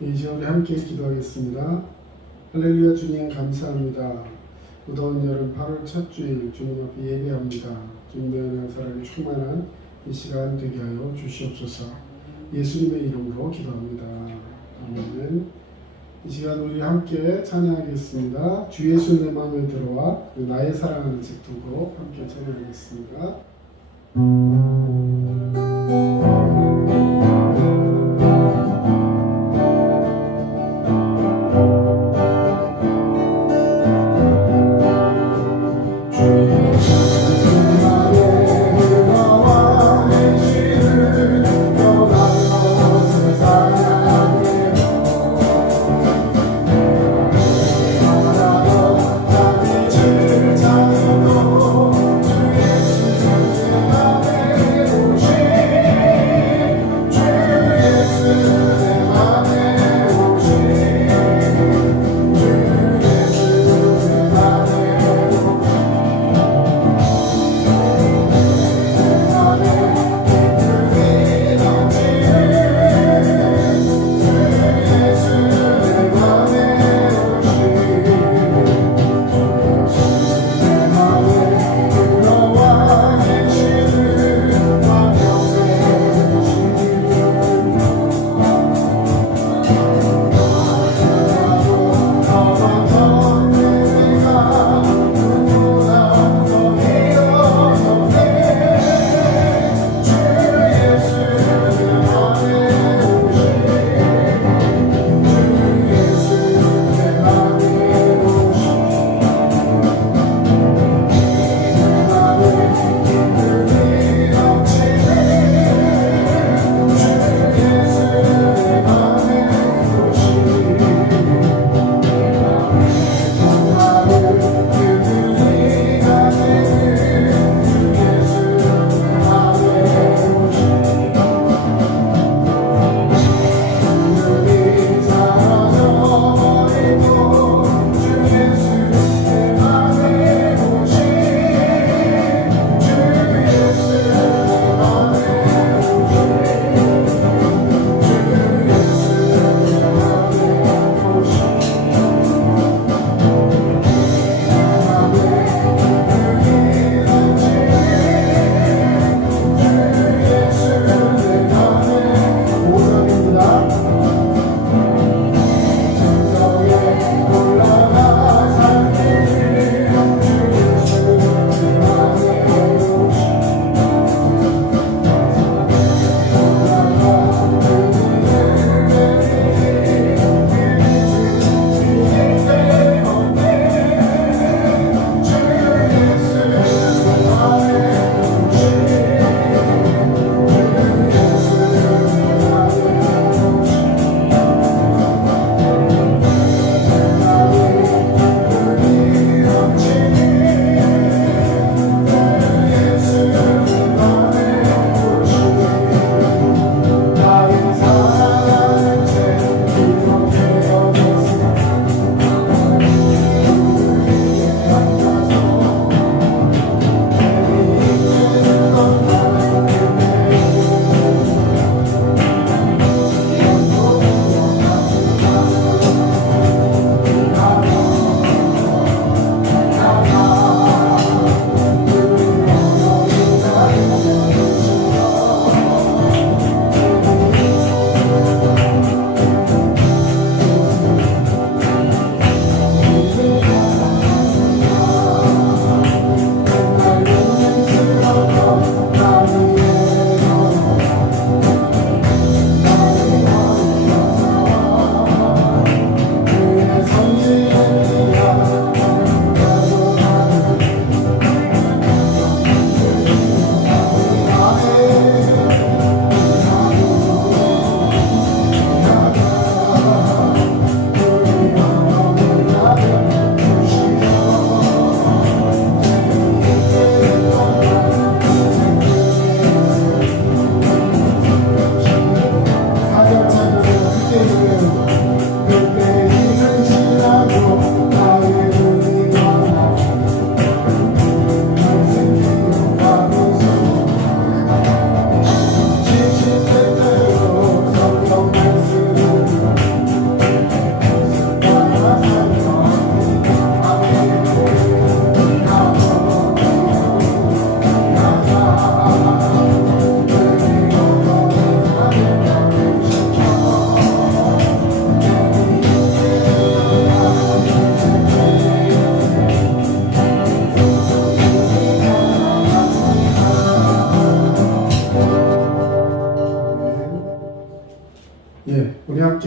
이 시간에 함께 기도하겠습니다. 할렐루야. 주님 감사합니다. 무더운 여름 8월 첫 주일 주님 앞에 예배합니다. 주님의 은혜와 사랑이 충만한 이 시간 되게 하여 주시옵소서. 예수님의 이름으로 기도합니다. 아멘. 이 시간 우리 함께 찬양하겠습니다. 주 예수 내 마음에 들어와 나의 사랑하는 집 두고 함께 찬양하겠습니다. 주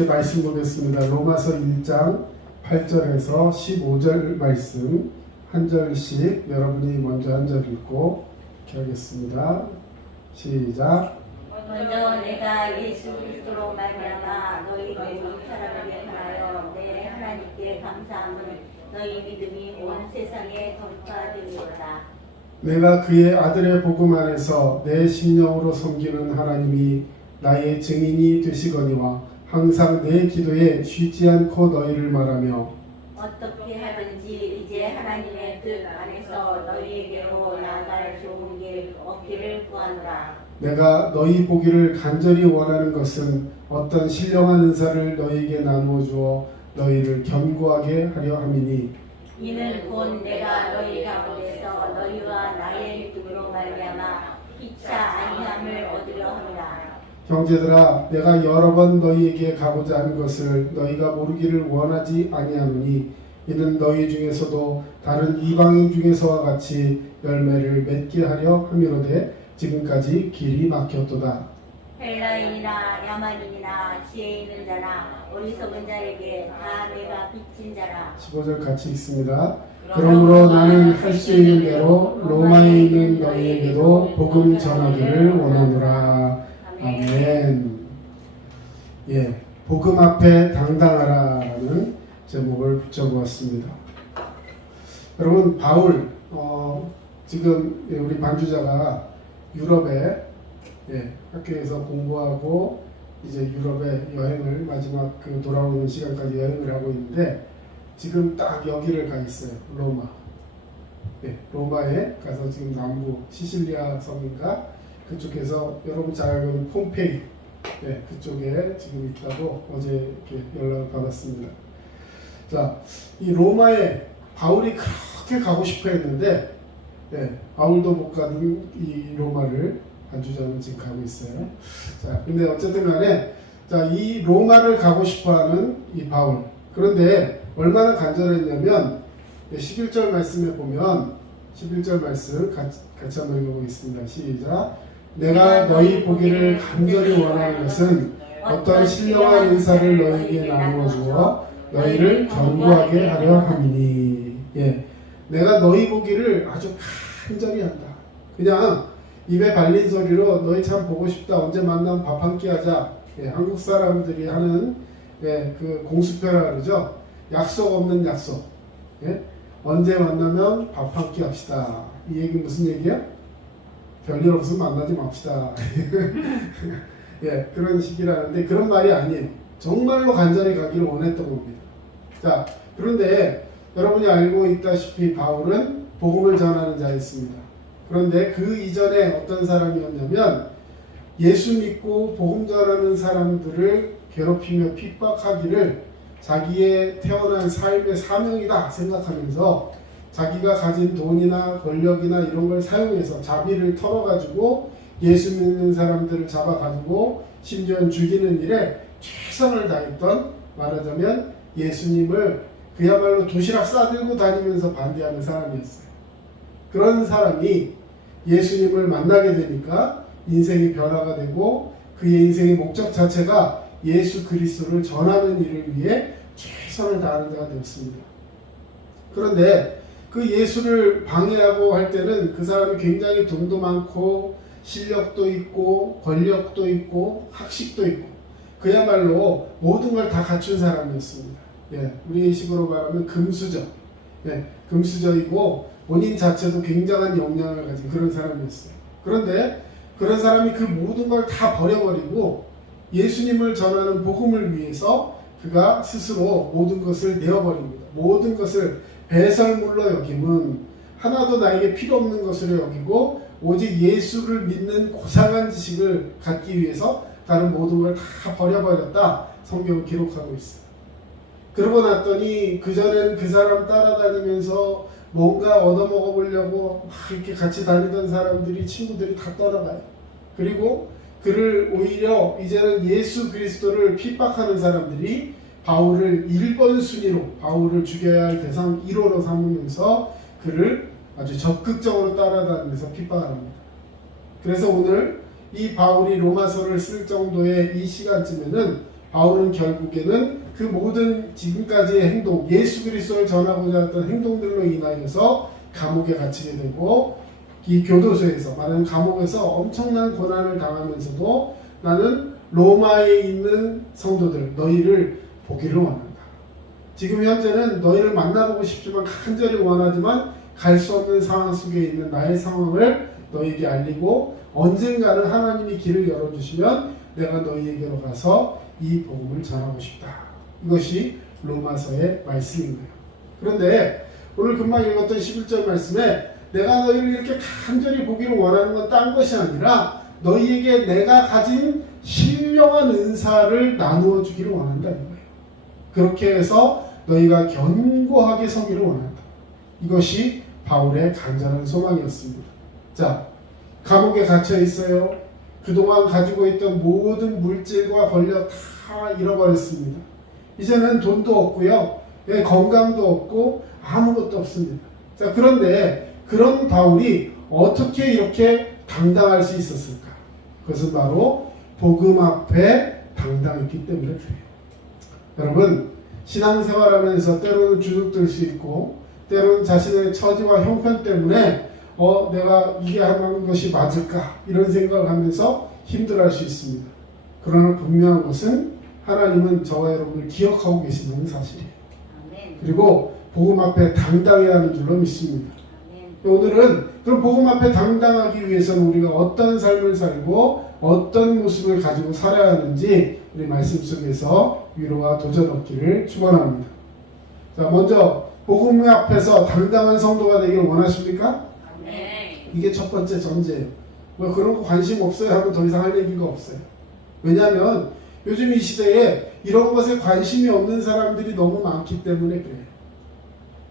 함께 말씀 보겠습니다. 로마서 1장 8절에서 15절 말씀 한 절씩 여러분이 먼저 한 절 읽고 이렇게 하겠습니다. 시작. 먼저 내가 예수 그리스도로 말미암아 너희 모든 사람을 위하여 내 하나님께 감사함은 너희 믿음이 온 세상에 전파되리로다. 내가 그의 아들의 복음 안에서 내 심령으로 섬기는 하나님이 나의 증인이 되시거니와 항상 내 기도에 쉬지 않고 너희를 말하며 어떻게 하든지 이제 하나님의 뜻 안에서 너희에게로 나아갈 좋은 길 얻기를 구하노라. 내가 너희 보기를 간절히 원하는 것은 어떤 신령한 은사를 너희에게 나누어 주어 너희를 견고하게 하려 함이니 이는 곧 내가 너희 가운데서 너희와 나의 믿음으로 말미암아 피차 아니함을 얻으려 함이라. 형제들아 내가 여러 번 너희에게 가고자 하는 것을 너희가 모르기를 원하지 아니하노니 이는 너희 중에서도 다른 이방인 중에서와 같이 열매를 맺게 하려 함이로되 지금까지 길이 막혔도다. 헬라인이나 야만인이나 지혜 있는 자나 어리석은 자에게 다 내가 빚진 자라. 15절 같이 읽습니다. 그러므로 나는 할 수 있는 대로 로마에 있는 너희에게도 복음 전하기를 원하노라. 아멘. 예, 복음 앞에 당당하라는 제목을 붙여보았습니다. 여러분 바울 지금 우리 반주자가 유럽에 학교에서 공부하고 이제 유럽에 여행을 마지막 돌아오는 시간까지 여행을 하고 있는데 지금 딱 여기를 가 있어요. 로마. 로마에 가서 지금 남부 시실리아 섬인가 그쪽에서 여러분 잘 알고 폼페이 그쪽에 지금 있다고 어제 이렇게 연락을 받았습니다. 자, 이 로마에 바울이 그렇게 가고 싶어 했는데 바울도 못 가는 이 로마를 반주자는 지금 가고 있어요. 자, 근데 어쨌든 간에 자, 이 로마를 가고 싶어 하는 이 바울. 그런데 얼마나 간절했냐면 11절 말씀에 보면 11절 말씀 같이 한번 읽어보겠습니다. 시작. 내가 너희 보기를 간절히 원하는 것은 어떤 신령한 은사를 너희에게 나누어 주어 너희를 견고하게 하려 함이니. 내가 너희 보기를 아주 간절히 한다. 그냥 입에 발린 소리로 너희 참 보고 싶다. 언제 만나면 밥 한 끼 하자. 한국 사람들이 하는 그 공수표라 그러죠. 약속 없는 약속. 언제 만나면 밥 한 끼 합시다. 이 얘기 무슨 얘기야? 별일 없으면 만나지 맙시다. 그런 식이라는데 그런 말이 아니에요. 정말로 간절히 가기를 원했던 겁니다. 자, 그런데 여러분이 알고 있다시피 바울은 복음을 전하는 자였습니다. 그런데 그 이전에 어떤 사람이었냐면 예수 믿고 복음 전하는 사람들을 괴롭히며 핍박하기를 자기의 태어난 삶의 사명이다 생각하면서 자기가 가진 돈이나 권력이나 이런 걸 사용해서 자비를 털어가지고 예수 믿는 사람들을 잡아가지고 심지어 죽이는 일에 최선을 다했던, 말하자면 예수님을 그야말로 도시락 싸들고 다니면서 반대하는 사람이었어요. 그런 사람이 예수님을 만나게 되니까 인생이 변화가 되고 그의 인생의 목적 자체가 예수 그리스도를 전하는 일을 위해 최선을 다하는 자가 되었습니다. 그런데 그 예수를 방해하고 할 때는 그 사람이 굉장히 돈도 많고 실력도 있고 권력도 있고 학식도 있고 그야말로 모든 걸 다 갖춘 사람이었습니다. 우리 식으로 말하면 금수저. 금수저이고 본인 자체도 굉장한 역량을 가진 그런 사람이었어요. 그런데 그런 사람이 그 모든 걸 다 버려버리고 예수님을 전하는 복음을 위해서 그가 스스로 모든 것을 내어버립니다. 모든 것을 배설물로 여김은 하나도 나에게 필요 없는 것으로 여기고 오직 예수를 믿는 고상한 지식을 갖기 위해서 다른 모든 걸 다 버려버렸다. 성경은 기록하고 있어요. 그러고 났더니 그전에는 그 사람 따라다니면서 뭔가 얻어먹어 보려고 막 이렇게 같이 다니던 사람들이, 친구들이 다 떠나가요. 그리고 그를 오히려 이제는 예수 그리스도를 핍박하는 사람들이 바울을 1번 순위로, 바울을 죽여야 할 대상 1호로 삼으면서 그를 아주 적극적으로 따라다니면서 핍박합니다. 그래서 오늘 이 바울이 로마서를 쓸 정도의 이 시간쯤에는 바울은 결국에는 그 모든 지금까지의 행동, 예수 그리스도를 전하고자 했던 행동들로 인하여서 감옥에 갇히게 되고, 이 교도소에서, 말하는 감옥에서 엄청난 고난을 당하면서도 나는 로마에 있는 성도들 너희를 보기를 원한다. 지금 현재는 너희를 만나보고 싶지만 간절히 원하지만 갈 수 없는 상황 속에 있는 나의 상황을 너희에게 알리고, 언젠가는 하나님이 길을 열어주시면 내가 너희에게로 가서 이 복음을 전하고 싶다. 이것이 로마서의 말씀인 거예요. 그런데 오늘 금방 읽었던 11절 말씀에 내가 너희를 이렇게 간절히 보기를 원하는 건 딴 것이 아니라 너희에게 내가 가진 신령한 은사를 나누어 주기를 원한다는 거예요. 그렇게 해서 너희가 견고하게 서기를 원한다. 이것이 바울의 간절한 소망이었습니다. 자, 감옥에 갇혀 있어요. 그동안 가지고 있던 모든 물질과 권력 다 잃어버렸습니다. 이제는 돈도 없고요, 건강도 없고 아무것도 없습니다. 자, 그런데 그런 바울이 어떻게 이렇게 당당할 수 있었을까? 그것은 바로 복음 앞에 당당했기 때문에 그래요. 여러분, 신앙생활하면서 때로는 주눅들 수 있고, 때로는 자신의 처지와 형편 때문에 내가 이게 하는 것이 맞을까? 이런 생각을 하면서 힘들어할 수 있습니다. 그러나 분명한 것은 하나님은 저와 여러분을 기억하고 계시는 사실이에요. 그리고 복음 앞에 당당해야 하는 줄로 믿습니다. 오늘은 그럼 복음 앞에 당당하기 위해서는 우리가 어떤 삶을 살고 어떤 모습을 가지고 살아야 하는지 우리 말씀 속에서 위로와 도전 얻기를 축원합니다. 자, 먼저 복음 앞에서 당당한 성도가 되기를 원하십니까? 이게 첫 번째 전제예요. 뭐 그런 거 관심 없어요 하고 더 이상 할 얘기가 없어요. 왜냐하면 요즘 이 시대에 이런 것에 관심이 없는 사람들이 너무 많기 때문에 그래요.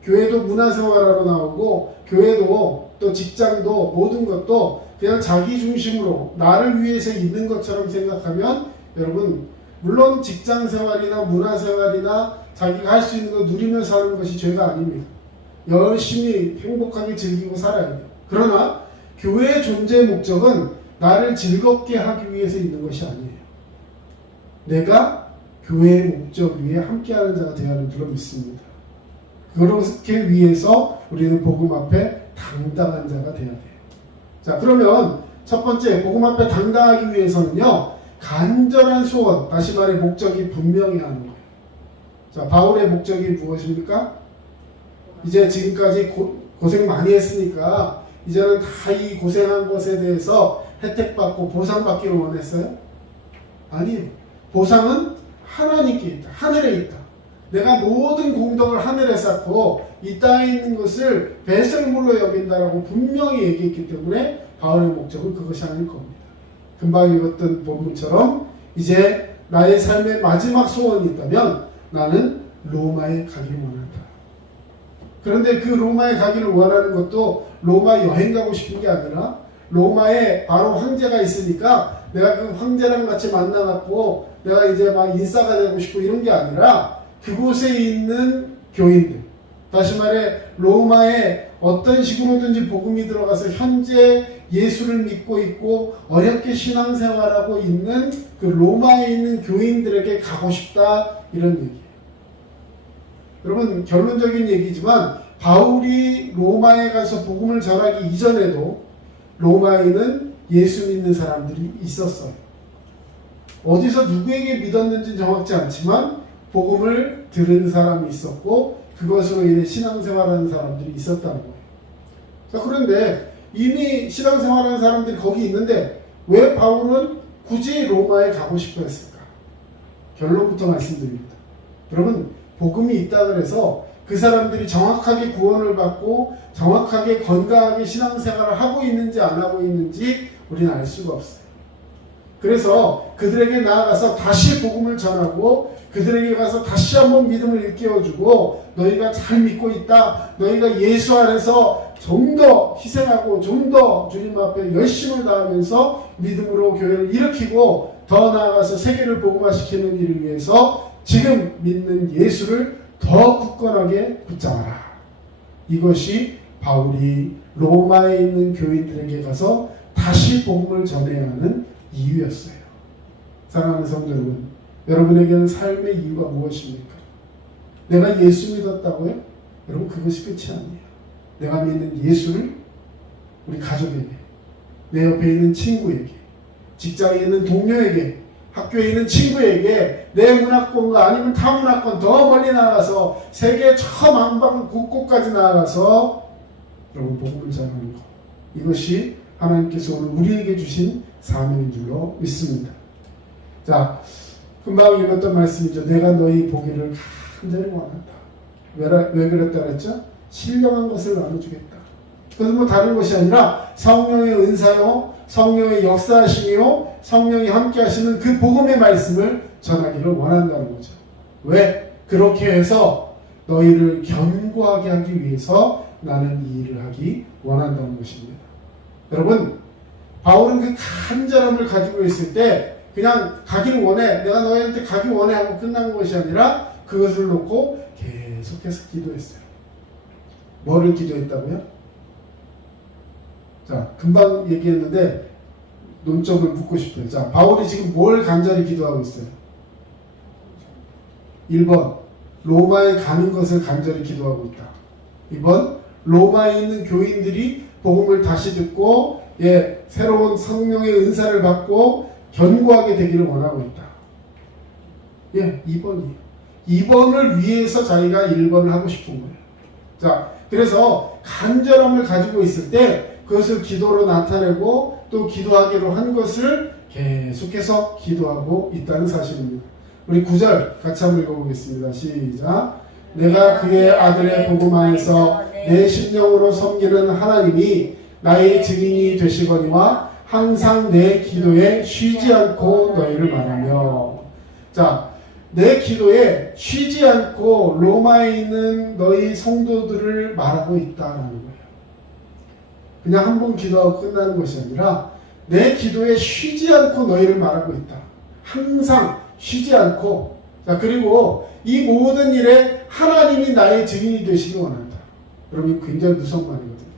교회도 문화생활하러 나오고, 교회도 또 직장도 모든 것도 그냥 자기 중심으로 나를 위해서 있는 것처럼 생각하면, 여러분, 물론 직장생활이나 문화생활이나 자기가 할 수 있는 거 누리며 사는 것이 죄가 아닙니다. 열심히 행복하게 즐기고 살아야 돼요. 그러나 교회의 존재의 목적은 나를 즐겁게 하기 위해서 있는 것이 아니에요. 내가 교회의 목적 위에 함께하는 자가 되어야 하는 줄로 믿습니다. 그렇게 위해서 우리는 복음 앞에 당당한 자가 되어야 돼요. 자, 그러면 첫 번째 복음 앞에 당당하기 위해서는요, 간절한 소원, 다시 말해 목적이 분명히 하는 거예요. 자, 바울의 목적이 무엇입니까? 이제 지금까지 고생 많이 했으니까 이제는 다 이 고생한 것에 대해서 혜택받고 보상받기를 원했어요? 아니에요. 보상은 하나님께 있다. 하늘에 있다. 내가 모든 공덕을 하늘에 쌓고 이 땅에 있는 것을 배설물로 여긴다라고 분명히 얘기했기 때문에 바울의 목적은 그것이 아닐 겁니다. 금방 읽었던 본문처럼 이제 나의 삶의 마지막 소원이 있다면 나는 로마에 가기를 원한다. 그런데 그 로마에 가기를 원하는 것도 로마 여행 가고 싶은 게 아니라 로마에 바로 황제가 있으니까 내가 그 황제랑 같이 만나갖고 내가 이제 막 인싸가 되고 싶고 이런 게 아니라 그곳에 있는 교인들, 다시 말해 로마에 어떤 식으로든지 복음이 들어가서 현재 예수를 믿고 있고 어렵게 신앙생활하고 있는 그 로마에 있는 교인들에게 가고 싶다, 이런 얘기예요. 여러분, 결론적인 얘기지만 바울이 로마에 가서 복음을 전하기 이전에도 로마에는 예수 믿는 사람들이 있었어요. 어디서 누구에게 믿었는지 정확치 않지만 복음을 들은 사람이 있었고 그것으로 인해 신앙생활하는 사람들이 있었다는 거예요. 자, 그런데 이미 신앙생활하는 사람들이 거기 있는데 왜 바울은 굳이 로마에 가고 싶어 했을까? 결론부터 말씀드립니다. 여러분, 복음이 있다 그래서 그 사람들이 정확하게 구원을 받고 정확하게 건강하게 신앙생활을 하고 있는지 안 하고 있는지 우리는 알 수가 없어요. 그래서 그들에게 나아가서 다시 복음을 전하고 그들에게 가서 다시 한번 믿음을 일깨워주고 너희가 잘 믿고 있다, 너희가 예수 안에서 좀 더 희생하고 좀 더 주님 앞에 열심을 다하면서 믿음으로 교회를 일으키고 더 나아가서 세계를 복음화시키는 일을 위해서 지금 믿는 예수를 더 굳건하게 붙잡아라. 이것이 바울이 로마에 있는 교인들에게 가서 다시 복음을 전해야 하는 이유였어요. 사랑하는 성도 여러분, 여러분에게는 삶의 이유가 무엇입니까? 내가 예수 믿었다고요? 여러분, 그것이 끝이 아니에요. 내가 믿는 예수를 우리 가족에게, 내 옆에 있는 친구에게, 직장에 있는 동료에게, 학교에 있는 친구에게, 내 문화권과 아니면 타 문화권 더 멀리 나가서 세계 저 만방 곳곳까지 나아가서 여러분 복음을 전하는 것, 이것이 하나님께서 오늘 우리에게 주신 사명인 줄로 믿습니다. 자, 금방 읽었던 말씀이죠. 내가 너희 보기를 간절히 원한다. 왜 그랬다 그랬죠? 신령한 것을 나눠주겠다. 그것은 뭐 다른 것이 아니라 성령의 은사요, 성령의 역사하심이요, 성령이 함께 하시는 그 복음의 말씀을 전하기를 원한다는 거죠. 왜? 그렇게 해서 너희를 견고하게 하기 위해서 나는 이 일을 하기 원한다는 것입니다. 여러분, 바울은 그 간절함을 가지고 있을 때 그냥 가기를 원해, 내가 너희한테 가기 원해 하고 끝난 것이 아니라 그것을 놓고 계속해서 기도했어요. 뭐를 기도했다고요? 자, 금방 얘기했는데 논점을 묻고 싶어요. 자, 바울이 지금 뭘 간절히 기도하고 있어요? 1번, 로마에 가는 것을 간절히 기도하고 있다. 2번, 로마에 있는 교인들이 복음을 다시 듣고 새로운 성령의 은사를 받고 견고하게 되기를 원하고 있다. 2번이에요. 2번을 위해서 자기가 1번을 하고 싶은 거예요. 자, 그래서 간절함을 가지고 있을 때 그것을 기도로 나타내고 또 기도하기로 한 것을 계속해서 기도하고 있다는 사실입니다. 우리 9절 같이 한번 읽어보겠습니다. 시작. 내가 그의 아들의 복음 안에서 내 심령으로 섬기는 하나님이 나의 증인이 되시거니와 항상 내 기도에 쉬지 않고 너희를 말하며. 자, 내 기도에 쉬지 않고 로마에 있는 너희 성도들을 말하고 있다라는 거예요. 그냥 한 번 기도하고 끝나는 것이 아니라 내 기도에 쉬지 않고 너희를 말하고 있다. 항상 쉬지 않고. 자, 그리고 이 모든 일에 하나님이 나의 증인이 되시기 원한다. 여러분, 굉장히 무서운 말이거든요.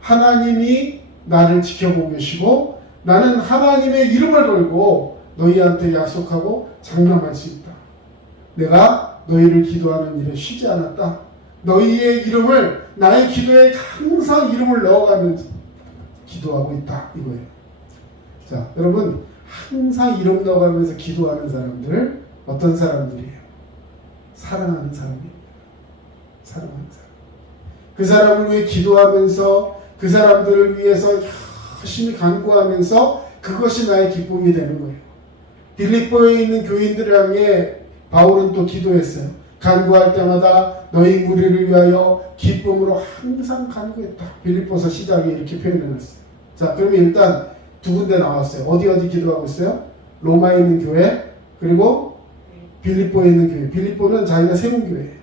하나님이 나를 지켜보고 계시고 나는 하나님의 이름을 걸고 너희한테 약속하고 장담할 수 있다. 내가 너희를 기도하는 일에 쉬지 않았다. 너희의 이름을 나의 기도에 항상 이름을 넣어가는 기도하고 있다. 이거예요. 자, 여러분, 항상 이름 넣어가면서 기도하는 사람들 어떤 사람들이에요? 사랑하는 사람입니다. 사랑하는 사람. 그 사람을 위해 기도하면서 그 사람들을 위해서 열심히 간구하면서 그것이 나의 기쁨이 되는 거예요. 빌립보에 있는 교인들을 향해 바울은 또 기도했어요. 간구할 때마다 너희 무리를 위하여 기쁨으로 항상 간구했다. 빌립보서 시작에 이렇게 표현해놨어요. 자, 그러면 일단 두 군데 나왔어요. 어디 기도하고 있어요? 로마에 있는 교회, 그리고 빌립보에 있는 교회. 빌립보는 자기가 세운 교회예요.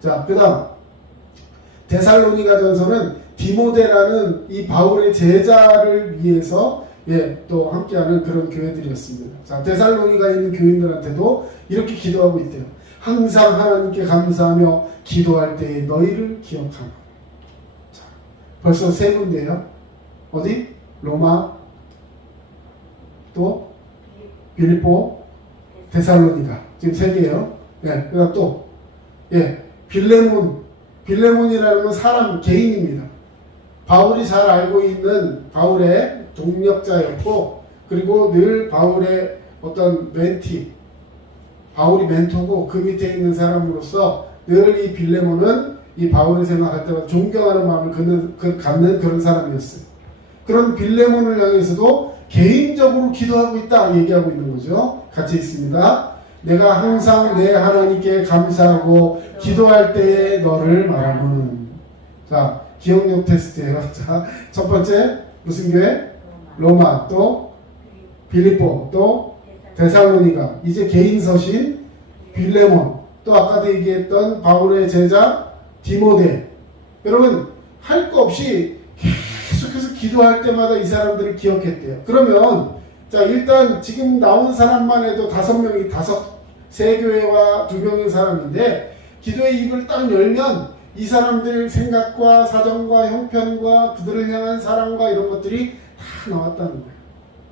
자, 그 다음 데살로니가 전서는 디모데라는 이 바울의 제자를 위해서 또 함께하는 그런 교회들이었습니다. 자, 데살로니가 있는 교인들한테도 이렇게 기도하고 있대요. 항상 하나님께 감사하며 기도할 때에 너희를 기억하며. 자, 벌써 세 군데요. 어디? 로마, 또 빌립보, 데살로니가. 지금 세 개예요. 그다음 또 빌레몬이라는 건 사람, 개인입니다. 바울이 잘 알고 있는 바울의 동력자였고, 그리고 늘 바울의 어떤 멘티, 바울이 멘토고 그 밑에 있는 사람으로서 늘 이 빌레몬은 이 바울을 생각할 때마다 존경하는 마음을 갖는 그런 사람이었어요. 그런 빌레몬을 향해서도 개인적으로 기도하고 있다 얘기하고 있는 거죠. 같이 있습니다. 내가 항상 내 하나님께 감사하고 기도할 때에 너를 말하는. 자, 기억력 테스트예요. 자, 첫 번째 무슨 교회? 로마, 또 빌립보, 또 데살로니가. 이제 개인 서신 빌레몬, 또 아까도 얘기했던 바울의 제자 디모데. 여러분, 할 거 없이 계속해서 기도할 때마다 이 사람들을 기억했대요. 그러면 자, 일단 지금 나온 사람만 해도 5명이 세 교회와 2명인 사람인데 기도의 입을 딱 열면 이 사람들 생각과 사정과 형편과 그들을 향한 사랑과 이런 것들이 다 나왔다는 거예요.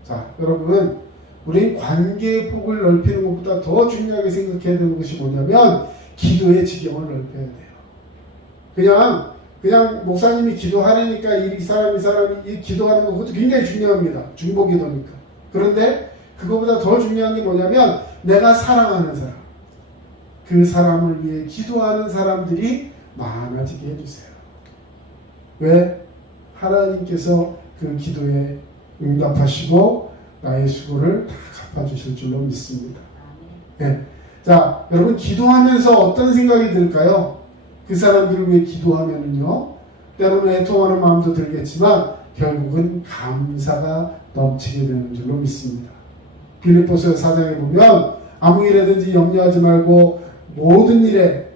자, 여러분, 우리는 관계의 폭을 넓히는 것보다 더 중요하게 생각해야 되는 것이 뭐냐면 기도의 지경을 넓혀야 돼요. 그냥 목사님이 기도하려니까 이 사람이 기도하는 거 그것도 굉장히 중요합니다. 중보기도니까. 그런데 그거보다 더 중요한 게 뭐냐면 내가 사랑하는 사람, 그 사람을 위해 기도하는 사람들이 많아지게 해주세요. 왜? 하나님께서 그 기도에 응답하시고 나의 수고를 다 갚아주실 줄로 믿습니다. 네. 자, 여러분 기도하면서 어떤 생각이 들까요? 그 사람들을 위해 기도하면은요, 때로는 애통하는 마음도 들겠지만 결국은 감사가 넘치게 되는 줄로 믿습니다. 빌립보서 4장에 보면 아무 일에든지 염려하지 말고 모든 일에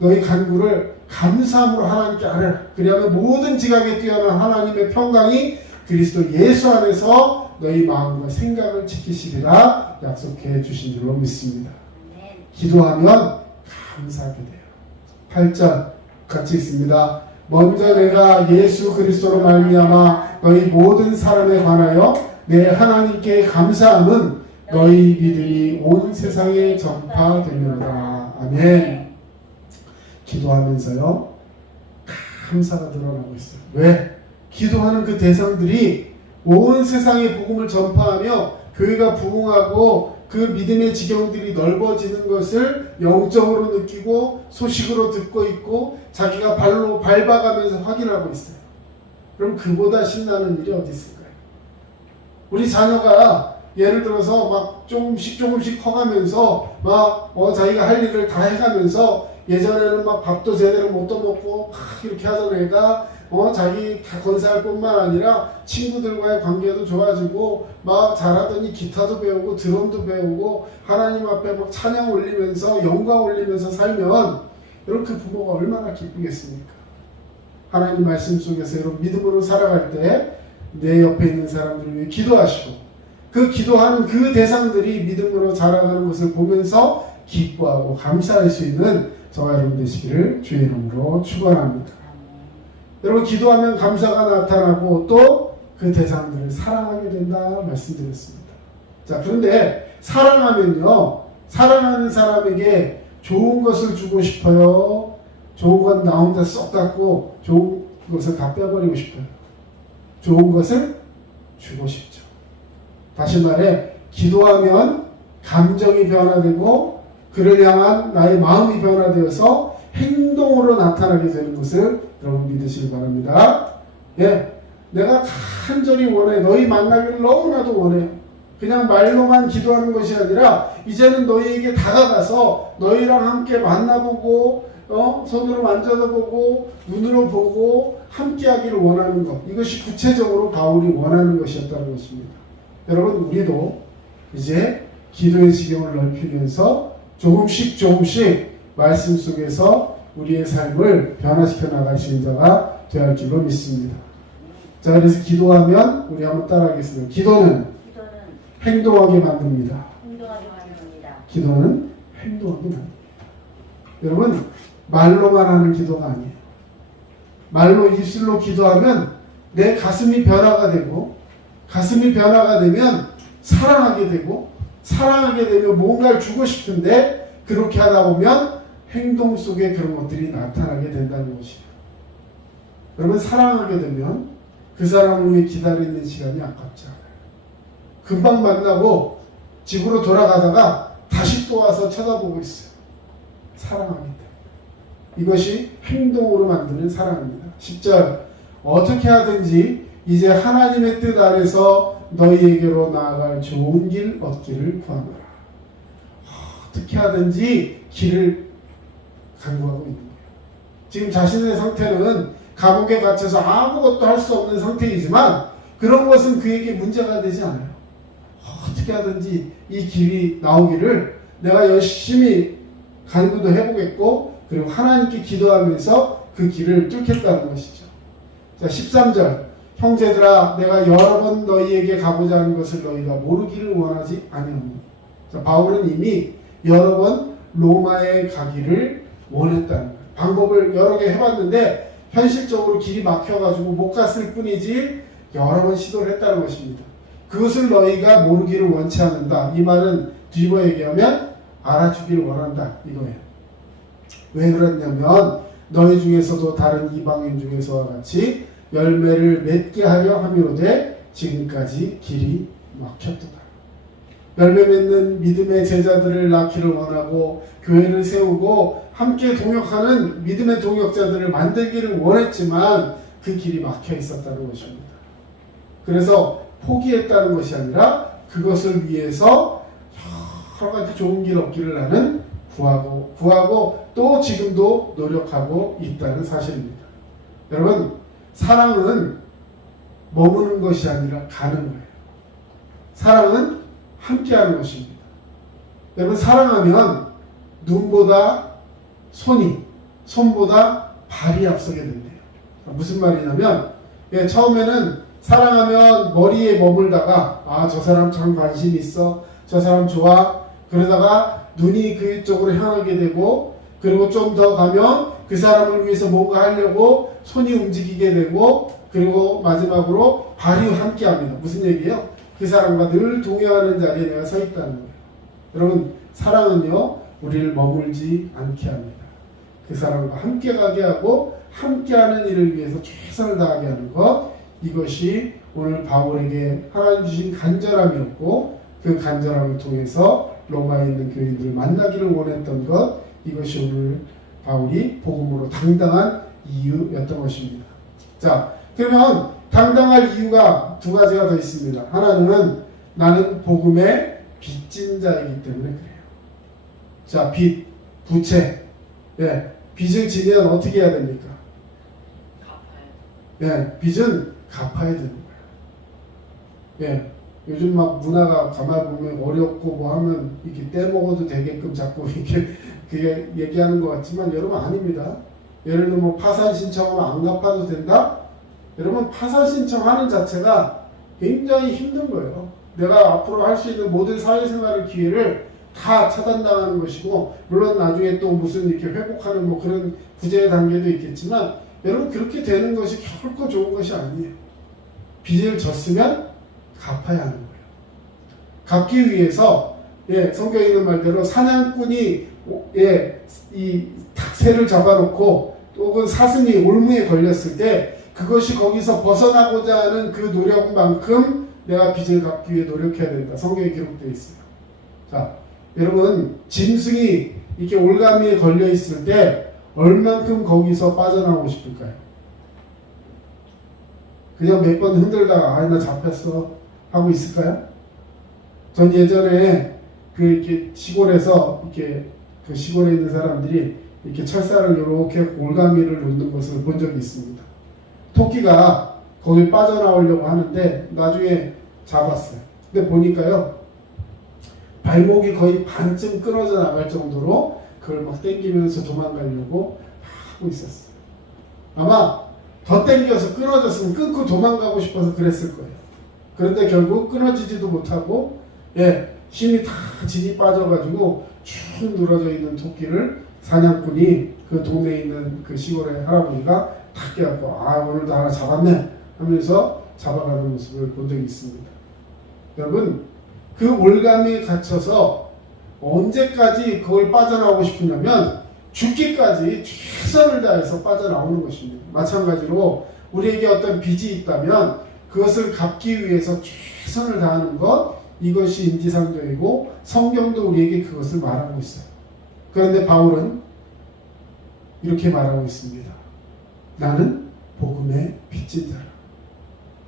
너희 간구를 감사함으로 하나님께 아뢰라. 그리하면 모든 지각에 뛰어난 하나님의 평강이 그리스도 예수 안에서 너희 마음과 생각을 지키시리라 약속해 주신 줄로 믿습니다. 기도하면 감사하게 돼요. 8절 같이 읽습니다. 먼저 내가 예수 그리스도로 말미암아 너희 모든 사람에 관하여 내 하나님께 감사함은 너희 믿음이 온 세상에 전파되리로다. 아멘. 기도하면서요 감사가 드러나고 있어요. 왜? 기도하는 그 대상들이 온 세상에 복음을 전파하며 교회가 부흥하고 그 믿음의 지경들이 넓어지는 것을 영적으로 느끼고 소식으로 듣고 있고 자기가 발로 밟아가면서 확인하고 있어요. 그럼 그보다 신나는 일이 어디 있을까요? 우리 자녀가 예를 들어서 막 조금씩 커가면서 막 자기가 할 일을 다 해가면서 예전에는 막 밥도 제대로 못 떠먹고 막 이렇게 하던 애가 자기 다 건사할 뿐만 아니라 친구들과의 관계도 좋아지고 막 잘하더니 기타도 배우고 드럼도 배우고 하나님 앞에 막 찬양 올리면서 영광 올리면서 살면 여러분 그 부모가 얼마나 기쁘겠습니까? 하나님 말씀 속에서 여러분 믿음으로 살아갈 때 내 옆에 있는 사람들을 위해 기도하시고 그 기도하는 그 대상들이 믿음으로 자라가는 것을 보면서 기뻐하고 감사할 수 있는 저와 여러분 되시기를 주의 이름으로 축원합니다. 여러분 기도하면 감사가 나타나고 또 그 대상들을 사랑하게 된다 말씀드렸습니다. 자, 그런데 사랑하면요, 사랑하는 사람에게 좋은 것을 주고 싶어요? 좋은 건 나 혼자 쏙 갖고 좋은 것을 다 빼버리고 싶어요? 좋은 것을 주고 싶죠. 다시 말해 기도하면 감정이 변화되고 그를 향한 나의 마음이 변화되어서 행동으로 나타나게 되는 것을 여러분 믿으시기 바랍니다. 예, 내가 간절히 원해. 너희 만나기를 너무나도 원해. 그냥 말로만 기도하는 것이 아니라 이제는 너희에게 다가가서 너희랑 함께 만나보고 손으로 만져보고 눈으로 보고 함께하기를 원하는 것. 이것이 구체적으로 바울이 원하는 것이었다는 것입니다. 여러분 우리도 이제 기도의 지경을 넓히면서 조금씩 말씀 속에서 우리의 삶을 변화시켜 나갈 수 있는 자가 되어야 할 줄로 믿습니다. 자, 그래서 기도하면 우리 한번 따라하겠습니다. 기도는 행동하게 만듭니다. 기도는 행동하게 만듭니다. 여러분 말로만 하는 기도가 아니에요. 말로 입술로 기도하면 내 가슴이 변화가 되고 가슴이 변화가 되면 사랑하게 되고 사랑하게 되면 뭔가를 주고 싶은데 그렇게 하다 보면 행동 속에 그런 것들이 나타나게 된다는 것이에요. 여러분 사랑하게 되면 그 사람을 위해 기다리는 시간이 아깝지 않아요. 금방 만나고 집으로 돌아가다가 다시 또 와서 쳐다보고 있어요. 사랑합니다. 이것이 행동으로 만드는 사랑입니다. 10절 어떻게 하든지 이제 하나님의 뜻 아래서 너희에게로 나아갈 좋은 길 얻기를 구하노라. 어떻게 하든지 길을 간구하고 있는 거예요. 지금 자신의 상태는 감옥에 갇혀서 아무것도 할 수 없는 상태이지만 그런 것은 그에게 문제가 되지 않아요. 어떻게 하든지 이 길이 나오기를 내가 열심히 간구도 해보겠고 그리고 하나님께 기도하면서 그 길을 뚫겠다는 것이죠. 자, 13절 형제들아 내가 여러 번 너희에게 가고자 하는 것을 너희가 모르기를 원하지 아니하노니. 자, 바울은 이미 여러 번 로마에 가기를 원했다는 거예요. 방법을 여러 개 해봤는데 현실적으로 길이 막혀가지고 못 갔을 뿐이지 여러 번 시도를 했다는 것입니다. 그것을 너희가 모르기를 원치 않는다. 이 말은 뒤집어 얘기하면 알아주기를 원한다 이거예요. 왜 그랬냐면 너희 중에서도 다른 이방인 중에서와 같이 열매를 맺게 하려 함이로되 지금까지 길이 막혔도다. 열매 맺는 믿음의 제자들을 낳기를 원하고 교회를 세우고 함께 동역하는 믿음의 동역자들을 만들기를 원했지만 그 길이 막혀 있었다는 것입니다. 그래서 포기했다는 것이 아니라 그것을 위해서 여러 가지 좋은 길 없기를 나는 구하고 또 지금도 노력하고 있다는 사실입니다. 여러분, 사랑은 머무는 것이 아니라 가는 거예요. 사랑은 함께하는 것입니다. 여러분, 사랑하면 눈보다 손보다 발이 앞서게 된대요. 무슨 말이냐면 처음에는 사랑하면 머리에 머물다가 저 사람 참 관심 있어, 저 사람 좋아, 그러다가 눈이 그쪽으로 향하게 되고 그리고 좀 더 가면 그 사람을 위해서 뭔가 하려고 손이 움직이게 되고 그리고 마지막으로 발이 함께합니다. 무슨 얘기예요? 그 사람과 늘 동행하는 자리에 내가 서 있다는 거예요. 여러분, 사랑은요 우리를 머물지 않게 합니다. 그 사람과 함께 가게 하고 함께하는 일을 위해서 최선을 다하게 하는 것, 이것이 오늘 바울에게 하나님 주신 간절함이었고 그 간절함을 통해서 로마에 있는 교인들을 만나기를 원했던 것, 이것이 오늘 바울이 복음으로 당당한 이유였던 것입니다. 자, 그러면 당당할 이유가 두 가지가 더 있습니다. 하나는 나는 복음의 빚진 자이기 때문에 그래요. 자, 빚, 부채. 빚을 지면 어떻게 해야 됩니까? 빚은 갚아야 되는 거예요. 요즘 막 문화가 가만 보면 어렵고 뭐 하면 이렇게 떼먹어도 되게끔 자꾸 이렇게 그게 얘기하는 것 같지만 여러분 아닙니다. 예를 들면 뭐 파산 신청하면 안 갚아도 된다? 여러분, 파산 신청하는 자체가 굉장히 힘든 거예요. 내가 앞으로 할 수 있는 모든 사회생활의 기회를 다 차단당하는 것이고, 물론 나중에 또 무슨 이렇게 회복하는 뭐 그런 구제 단계도 있겠지만, 여러분 그렇게 되는 것이 결코 좋은 것이 아니에요. 빚을 졌으면 갚아야 하는 거예요. 갚기 위해서 성경에 있는 말대로 사냥꾼이 이 새를 잡아놓고 혹은 사슴이 올무에 걸렸을 때 그것이 거기서 벗어나고자 하는 그 노력만큼 내가 빚을 갚기 위해 노력해야 된다. 성경에 기록되어 있어요. 자, 여러분, 짐승이 이렇게 올가미에 걸려 있을 때 얼만큼 거기서 빠져나오고 싶을까요? 그냥 몇 번 흔들다가 나 잡혔어 하고 있을까요? 전 예전에 이렇게 시골에서 이렇게 그 시골에 있는 사람들이 이렇게 철사를 이렇게 올가미를 놓는 것을 본 적이 있습니다. 토끼가 거기 빠져나오려고 하는데 나중에 잡았어요. 근데 보니까요, 발목이 거의 반쯤 끊어져 나갈 정도로 그걸 막 당기면서 도망가려고 하고 있었어요. 아마 더 당겨서 끊어졌으면 끊고 도망가고 싶어서 그랬을 거예요. 그런데 결국 끊어지지도 못하고 힘이 다 진이 빠져가지고 쭉 늘어져 있는 토끼를 사냥꾼이 그 동네에 있는 그 시골의 할아버지가 탁 깨갖고 오늘도 하나 잡았네 하면서 잡아가는 모습을 본 적이 있습니다. 여러분, 그 올가미에 갇혀서 언제까지 그걸 빠져나오고 싶으냐면 죽기까지 최선을 다해서 빠져나오는 것입니다. 마찬가지로 우리에게 어떤 빚이 있다면 그것을 갚기 위해서 최선을 다하는 것, 이것이 인지상정이고 성경도 우리에게 그것을 말하고 있어요. 그런데 바울은 이렇게 말하고 있습니다. 나는 복음의 빚진 자라.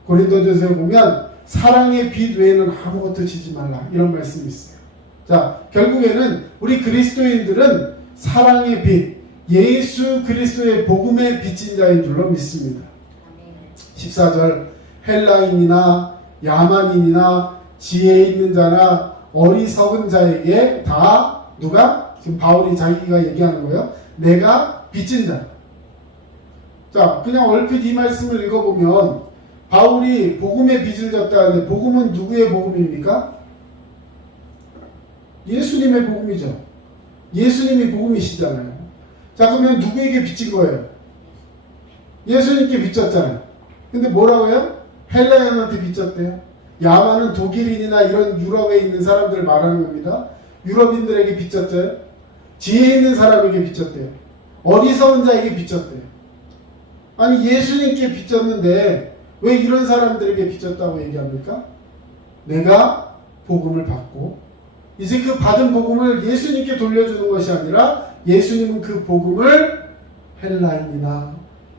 고린도전서에 보면 사랑의 빚 외에는 아무것도 지지 말라, 이런 말씀이 있어요. 자, 결국에는 우리 그리스도인들은 사랑의 빚, 예수 그리스도의 복음의 빚진 자인 줄로 믿습니다. 14절, 헬라인이나 야만인이나 지혜 있는 자나 어리석은 자에게 다 누가? 지금 바울이 자기가 얘기하는 거예요. 내가 빚진 자. 자, 그냥 얼핏 이 말씀을 읽어보면 바울이 복음의 빚을 졌다는데 복음은 누구의 복음입니까? 예수님의 복음이죠. 예수님이 복음이시잖아요. 자, 그러면 누구에게 빚진 거예요? 예수님께 빚졌잖아요. 근데 뭐라고 해요? 헬라인한테 빚졌대요. 야만은 독일인이나 이런 유럽에 있는 사람들을 말하는 겁니다. 유럽인들에게 빚졌대요. 지혜 있는 사람에게 빚졌대요. 어리석은 자에게 빚졌대요. 아니 예수님께 빚졌는데 왜 이런 사람들에게 빚졌다고 얘기합니까? 내가 복음을 받고 이제 그 받은 복음을 예수님께 돌려주는 것이 아니라 예수님은 그 복음을 헬라인이나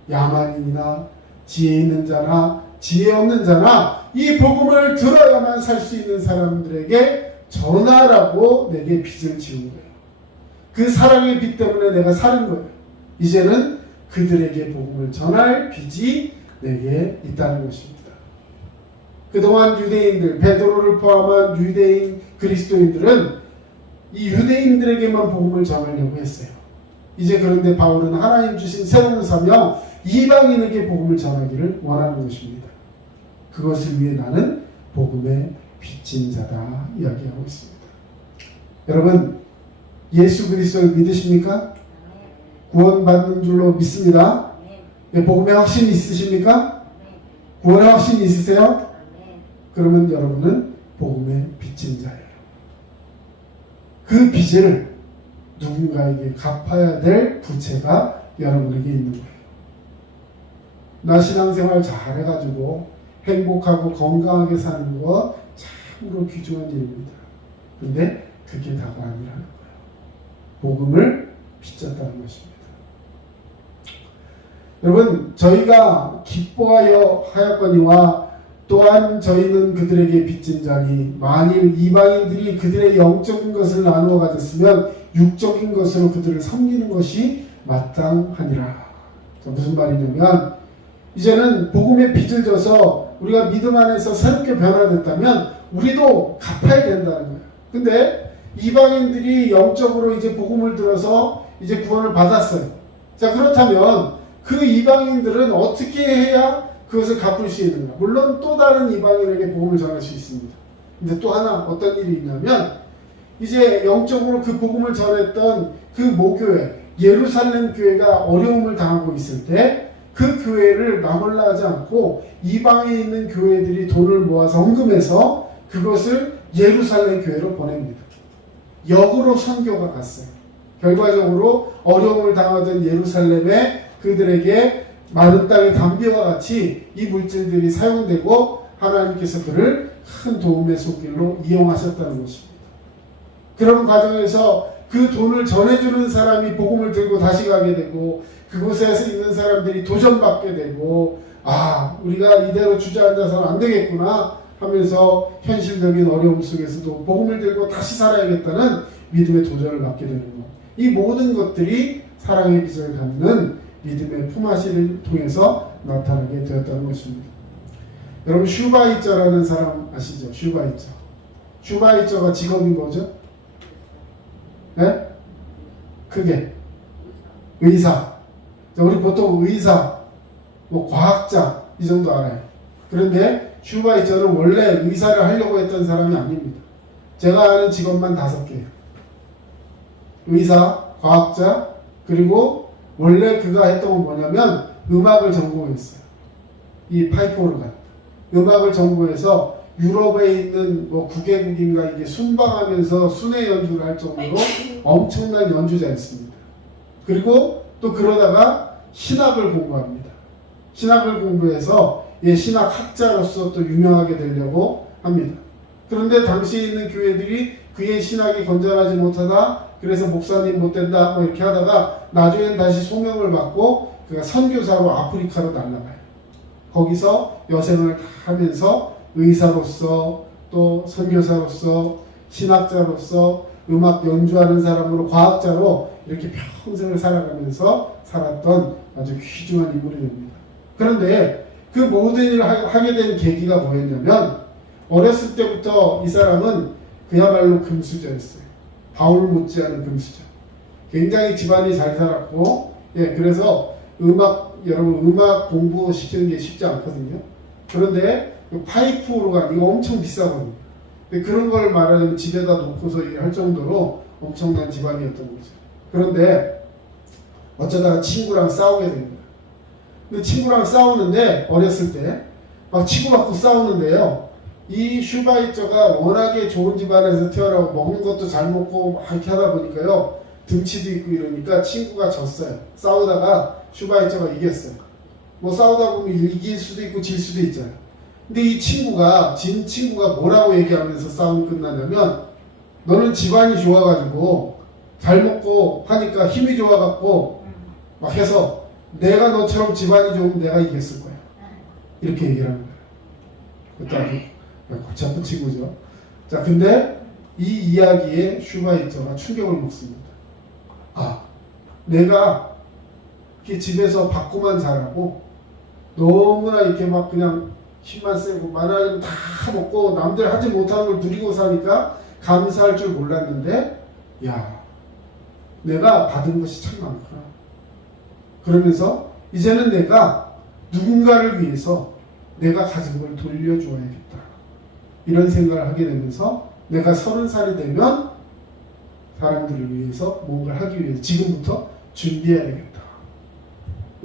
야만인이나 지혜 있는 자나 지혜 없는 자나 이 복음을 들어야만 살 수 있는 사람들에게 전하라고 내게 빚을 지은 거예요. 그 사랑의 빚 때문에 내가 사는 거예요. 이제는 그들에게 복음을 전할 빚이 내게 있다는 것입니다. 그동안 유대인들, 베드로를 포함한 유대인 그리스도인들은 이 유대인들에게만 복음을 전하려고 했어요. 이제 그런데 바울은 하나님 주신 새로운 사명, 이방인에게 복음을 전하기를 원하는 것입니다. 그것을 위해 나는 복음의 빚진 자다 이야기하고 있습니다. 여러분, 예수 그리스도를 믿으십니까? 구원받는 줄로 믿습니다. 복음의 확신이 있으십니까? 구원의 확신이 있으세요? 그러면 여러분은 복음의 빚진 자예요. 그 빚을 누군가에게 갚아야 될 부채가 여러분에게 있는 거예요. 나 신앙생활 잘해가지고 행복하고 건강하게 사는 거 참으로 귀중한 일입니다. 근데 그게 다가 아니라는 거예요. 복음을 빚졌다는 것입니다. 여러분, 저희가 기뻐하여 하였거니와 또한 저희는 그들에게 빚진 자니 만일 이방인들이 그들의 영적인 것을 나누어 가졌으면 육적인 것으로 그들을 섬기는 것이 마땅하니라. 무슨 말이냐면 이제는 복음의 빚을 져서 우리가 믿음 안에서 새롭게 변화됐다면 우리도 갚아야 된다는 거예요. 근데 이방인들이 영적으로 이제 복음을 들어서 이제 구원을 받았어요. 자, 그렇다면 그 이방인들은 어떻게 해야 그것을 갚을 수 있는가? 물론 또 다른 이방인에게 복음을 전할 수 있습니다. 근데 또 하나 어떤 일이 있냐면 이제 영적으로 그 복음을 전했던 그 모교회, 예루살렘 교회가 어려움을 당하고 있을 때 그 교회를 나몰라 하지 않고 이방에 있는 교회들이 돈을 모아서 헌금해서 그것을 예루살렘 교회로 보냅니다. 역으로 선교가 갔어요. 결과적으로 어려움을 당하던 예루살렘에 그들에게 마른 땅의 담비와 같이 이 물질들이 사용되고 하나님께서 그를 큰 도움의 손길로 이용하셨다는 것입니다. 그런 과정에서 그 돈을 전해주는 사람이 복음을 들고 다시 가게 되고 그곳에서 있는 사람들이 도전받게 되고 우리가 이대로 주저앉아서는 안 되겠구나 하면서 현실적인 어려움 속에서도 복음을 들고 다시 살아야겠다는 믿음의 도전을 받게 되는 것. 이 모든 것들이 사랑의 빚을 갚는 믿음의 품앗이를 통해서 나타나게 되었다는 것입니다. 여러분 슈바이처라는 사람 아시죠? 슈바이처. 슈바이처가 직업이 뭐죠? 네? 크게 의사. 우리 보통 의사, 과학자 이 정도 알아요. 그런데 슈바이처는 원래 의사를 하려고 했던 사람이 아닙니다. 제가 아는 직업만 5개예요. 의사, 과학자, 그리고 원래 그가 했던 건 뭐냐면 음악을 전공했어요. 이 파이프 오르간. 음악을 전공해서 유럽에 있는 9개국인가 이게 순방하면서 순회 연주를 할 정도로 엄청난 연주자였습니다. 그리고 또 그러다가 신학을 공부합니다. 신학을 공부해서 신학학자로서 또 유명하게 되려고 합니다. 그런데 당시에 있는 교회들이 그의 신학이 건전하지 못하다, 그래서 목사님 못 된다 이렇게 하다가 나중엔 다시 소명을 받고 그가 선교사로 아프리카로 날아가요. 거기서 여생을 다 하면서 의사로서 또 선교사로서 신학자로서 음악 연주하는 사람으로 과학자로 이렇게 평생을 살아가면서 살았던 아주 귀중한 인물이 됩니다. 그런데 그 모든 일을 하게 된 계기가 뭐였냐면 어렸을 때부터 이 사람은 그야말로 금수저였어요. 바울 못지않은 금수저. 굉장히 집안이 잘 살았고 그래서 여러분 음악 공부시키는 게 쉽지 않거든요. 그런데 파이프 오르간 이거 엄청 비싸거든요. 근데 그런 걸 말하자면 집에다 놓고서 할 정도로 엄청난 집안이었던 거죠. 그런데 어쩌다가 친구랑 싸우게 됩니다. 근데 친구랑 싸우는데 어렸을 때 막 치고받고 싸우는데요. 이 슈바이처가 워낙에 좋은 집안에서 태어나고 먹는 것도 잘 먹고 막 이렇게 하다 보니까요, 등치도 있고 이러니까 친구가 졌어요. 싸우다가 슈바이처가 이겼어요. 뭐 싸우다 보면 이길 수도 있고 질 수도 있잖아요. 근데 이 친구가, 진 친구가 뭐라고 얘기하면서 싸움이 끝나냐면, 너는 집안이 좋아가지고 잘 먹고 하니까 힘이 좋아갖고 막 해서 내가 너처럼 집안이 좋으면 내가 이겼을 거야. 이렇게 얘기를 합니다. 그것도 아주 골치 아픈 친구죠. 자, 근데 이 이야기에 슈바이처가 충격을 먹습니다. 아, 내가 이렇게 집에서 밥구만 잘하고 너무나 이렇게 막 그냥 힘만 세고 만화는 다 먹고 남들 하지 못하는 걸 누리고 사니까 감사할 줄 몰랐는데, 야, 내가 받은 것이 참 많구나. 그러면서 이제는 내가 누군가를 위해서 내가 가진 걸 돌려줘야겠다. 이런 생각을 하게 되면서 내가 30살이 되면 사람들을 위해서 뭔가를 하기 위해서 지금부터 준비해야 되겠다.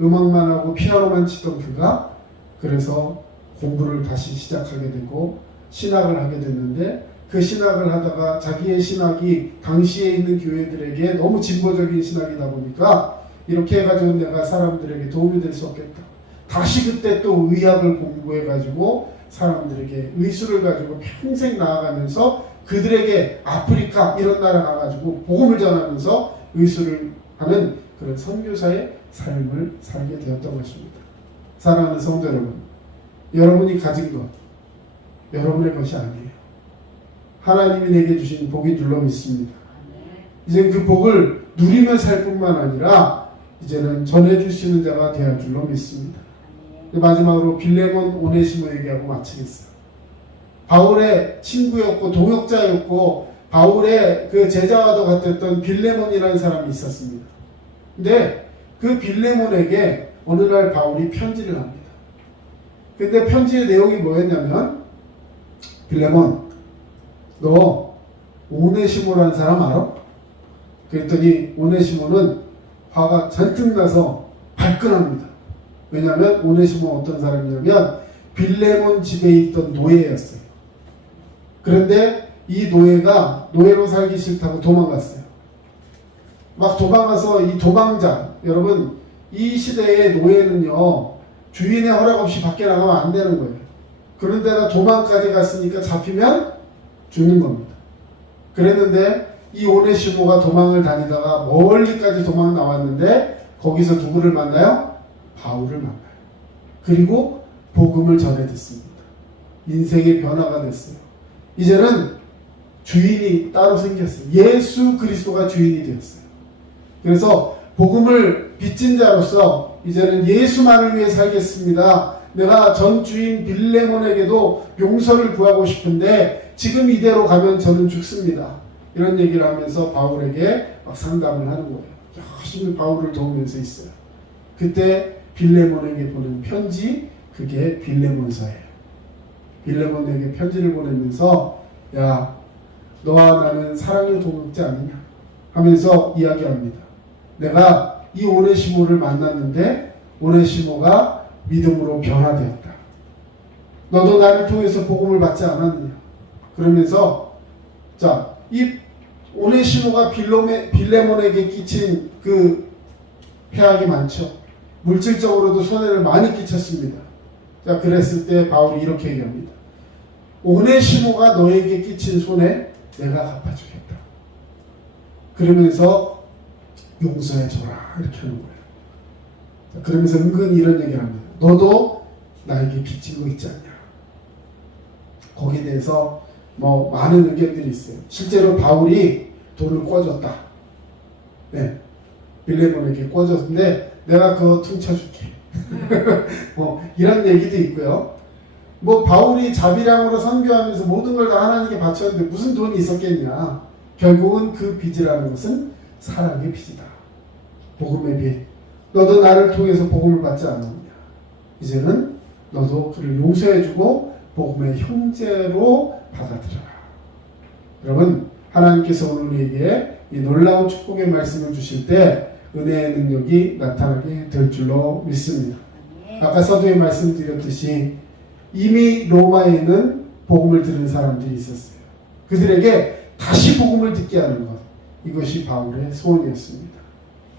음악만 하고 피아노만 치던 그가 그래서 공부를 다시 시작하게 되고 신학을 하게 됐는데, 그 신학을 하다가 자기의 신학이 당시에 있는 교회들에게 너무 진보적인 신학이다 보니까 이렇게 해가지고 내가 사람들에게 도움이 될 수 없겠다. 다시 그때 또 의학을 공부해가지고 사람들에게 의술을 가지고 평생 나아가면서 그들에게 아프리카 이런 나라 가가지고 복음을 전하면서 의술을 하는 그런 선교사의 삶을 살게 되었던 것입니다. 사랑하는 성도 여러분, 여러분이 가진 것 여러분의 것이 아니에요. 하나님이 내게 주신 복인 줄로 믿습니다. 이제 그 복을 누리며 살 뿐만 아니라 이제는 전해줄 수 있는 자가 되어야 줄로 믿습니다. 마지막으로 빌레몬 오네시모 얘기하고 마치겠어요. 바울의 친구였고 동역자였고 바울의 그 제자와도 같았던 빌레몬이라는 사람이 있었습니다. 근데 그 빌레몬에게 어느 날 바울이 편지를 합니다. 근데 편지의 내용이 뭐였냐면, 빌레몬, 너 오네시모라는 사람 알아? 그랬더니 오네시모는 화가 잔뜩 나서 발끈합니다. 왜냐하면 오네시모 어떤 사람이냐면 빌레몬 집에 있던 노예였어요. 그런데 이 노예가 노예로 살기 싫다고 도망갔어요. 막 도망가서 이 도망자, 여러분 이 시대의 노예는요 주인의 허락 없이 밖에 나가면 안 되는 거예요. 그런데다 도망까지 갔으니까 잡히면 죽는 겁니다. 그랬는데 이 오네시모가 도망을 다니다가 멀리까지 도망 나왔는데 거기서 누구를 만나요? 바울을 만나요. 그리고 복음을 전해 듣습니다. 인생의 변화가 됐어요. 이제는 주인이 따로 생겼어요. 예수 그리스도가 주인이 되었어요. 그래서 복음을 빚진 자로서 이제는 예수만을 위해 살겠습니다. 내가 전 주인 빌레몬에게도 용서를 구하고 싶은데 지금 이대로 가면 저는 죽습니다. 이런 얘기를 하면서 바울에게 막 상담을 하는 거예요. 열심히 바울을 도우면서 있어요. 그때 빌레몬에게 보낸 편지, 그게 빌레몬서예요. 빌레몬에게 편지를 보내면서 야, 너와 나는 사랑의 동역자 아니냐 하면서 이야기합니다. 내가 이 오네시모를 만났는데 오네시모가 믿음으로 변화되었다. 너도 나를 통해서 복음을 받지 않았느냐. 그러면서 자, 이 오네시모가 빌레몬에게 끼친 그 해악이 많죠. 물질적으로도 손해를 많이 끼쳤습니다. 자, 그랬을 때 바울이 이렇게 얘기합니다. 오네시모가 너에게 끼친 손해 내가 갚아주겠다. 그러면서 용서해줘라 이렇게 하는 거예요. 자, 그러면서 은근히 이런 얘기를 합니다. 너도 나에게 빚진 거 있지 않냐. 거기에 대해서 뭐 많은 의견들이 있어요. 실제로 바울이 돈을 꿔줬다. 네, 빌레몬에게 꿔줬는데 내가 그거 퉁쳐줄게. 뭐 이런 얘기도 있고요. 뭐 바울이 자비량으로 선교하면서 모든 걸 다 하나님께 바쳤는데 무슨 돈이 있었겠냐. 결국은 그 빚이라는 것은 사랑의 빚이다. 복음의 빚. 너도 나를 통해서 복음을 받지 않았느냐. 이제는 너도 그를 용서해주고 복음의 형제로 받아들여라. 여러분, 하나님께서 오늘 우리에게 이 놀라운 축복의 말씀을 주실 때 은혜의 능력이 나타나게 될 줄로 믿습니다. 아까 서두에 말씀드렸듯이 이미 로마에 있는 복음을 들은 사람들이 있었어요. 그들에게 다시 복음을 듣게 하는 것, 이것이 바울의 소원이었습니다.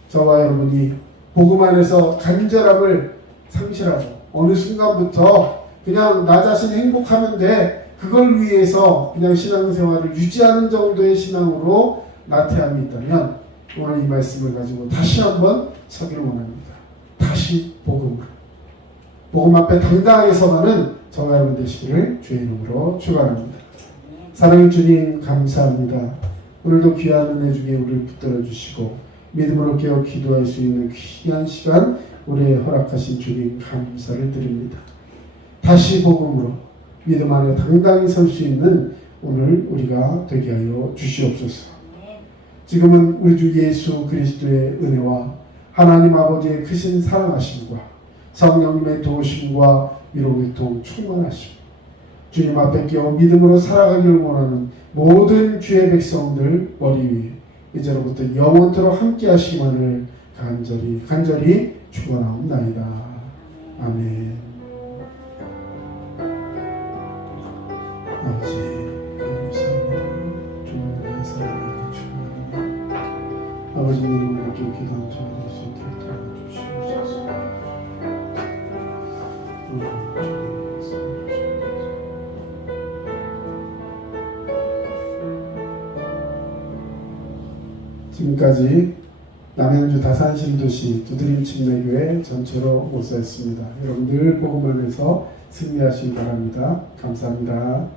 저와 여러분이 복음 안에서 간절함을 상실하고 어느 순간부터 그냥 나 자신 행복하면 돼, 그걸 위해서 그냥 신앙생활을 유지하는 정도의 신앙으로 나태함이 있다면 오늘 이 말씀을 가지고 다시 한번 서기를 원합니다. 다시 복음 앞에 당당하게 서가는 저와 여러분 되시기를 주의 이름으로 축원합니다. 사랑의 주님, 감사합니다. 오늘도 귀한 은혜 중에 우리를 붙들어 주시고 믿음으로 깨어 기도할 수 있는 귀한 시간 우리에 허락하신 주님, 감사를 드립니다. 다시 복음으로 믿음 안에 당당히 설 수 있는 오늘 우리가 되게 하여 주시옵소서. 지금은 우리 주 예수 그리스도의 은혜와 하나님 아버지의 크신 사랑하심과 성령님의 도우심과 위로의 통 충만하심, 주님 앞에 끼어 믿음으로 살아가기를 원하는 모든 주의 백성들 머리 위에 이제로부터 영원토록 함께 하시기만을 간절히 축원하옵나이다. 아멘. 아버지 감사합니다. 주님의 사랑을 충만합니다. 아버지 이름으로 기도한 저희들 수 있도록 도와주시옵소서. 지금까지 남양주 다산신도시 두드림 침례교회 전체로 목사였습니다. 여러분 늘 복음 안에서 승리하시기 바랍니다. 감사합니다.